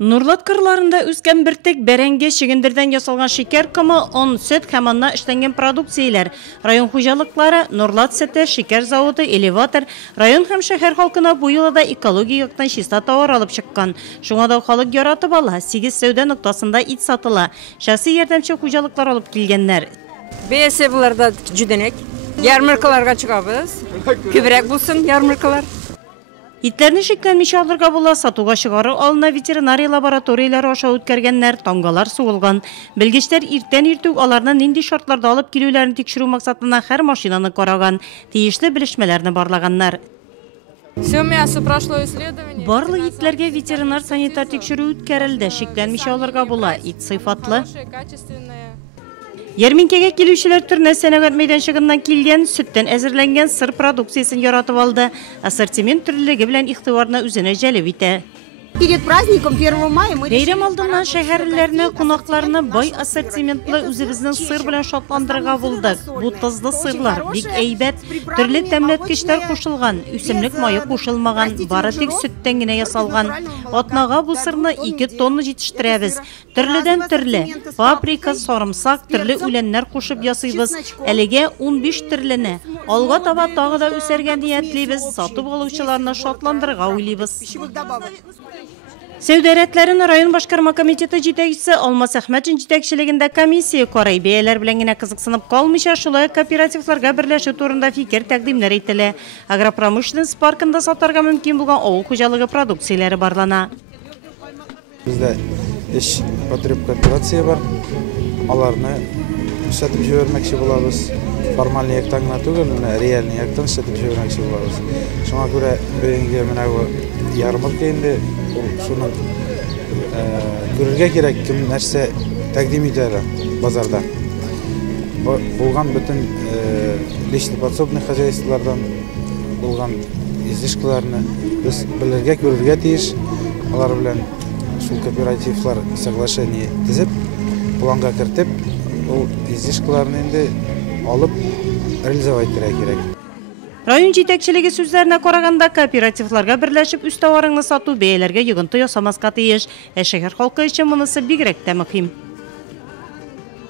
Нурлат кырларында үскен биртек бәрәңге шигендерден ясалган шикер кымы, он сөт һәм анна эшләнгән продукцияләр. Район хуҗалыклары, Нурлат сөте, шикер заводы, элеватор, район һәм шәһәр халкына бу елда экология яктан чиста товар алып чыккан. Шуңа да халык яратып ала, 8 сәүдә нуктасында ит сатыла. Шәхси ярдәмче хуҗалыклар алып килгәннәр. Бәясе буларда жүденек. Ярмаркаларга чыгабыз. Күбрәк булсын ярмаркалар. Итләрне шикләнмичә алырга була, сатуга чыгару алына ветеринария лабораторияләре аша үткәргәннәр, таңгалар сугылган. Белгечләр иртән иртүк аларны нинди шартларда алып килүләрен тикшерү максатына һәр машинаны караган, тиешле белешмәләрне барлаганнар. Барлык итләргә ветеринар санитар тикшерү үткәрелде, шикләнмичә алырга була, ит сыйфатлы. Ярминкәгә килүчеләр төрне сәнәгать мәйданчыгыннан килгән, сөттән әзерләнгән сыр продукциясын яратып алды. Ассортимент төрлелеге белән игътибарны үзенә җәлеп итә. Перед праздником 1 мая мы Бәйрәм алдыннан шәһәрләрне, кунакларны бай ассортиментлы үзебезнең сыр белән шатландырырга булдык. Бу тозлы сырлар бик әйбәт, төрле тәмләткечләр кушылган, үсемлек мае кушылмаган, бары тик сөттән генә ясалган. Атнага бу сырны 2 тонна җитештерәбез. Төрледән төрле, паприка, сарымсак, төрле үләннәр кушып ясыйбыз. Әлегә 15 төрлене. Алга таба тагы да үсәргә ниятлибез, сатып алучыларны шатландырырга уйлыйбыз. Сәүдә рәтләрен район башкарма комитеты җитәкчесе Алмас Әхмәтшин җитәкчелегендә комиссия карый, бәяләр белән генә кызыксынып калмыйча, шулай кооперативларга берләшү турында фикер тәкъдимнәр ителә. Агропромышленность паркында сатарга мөмкин булган авыл хуҗалыгы продукцияләре барлана. Бездә эш потреб кооперация бар. Аларны сатып җибәрмәкче булабыз. Формаль яктан гына түгел, реаль яктан сатып җибәрмәкче булабыз. Шуңа күрә бүгенге менә бу ярмарка инде шуның күрергә кирәк, кем нәрсә тәкъдим итә базарда. Булган бөтен лично подсобный хозяйстволардан булган излишкаларны без белергә, күрергә тиеш. Алар белән шул кооперативлар соглашение төзеп, планга кертеп, ул излишкаларны инде алып реализовать итәргә кирәк. Район җитәкчелеге сүзләренә караганда, кооперативларга берләшеп үз товарыңны сату бәяләргә йогынты ясамаска тиеш. Шәһәр халкы өчен монысы бигрәк тә мөһим.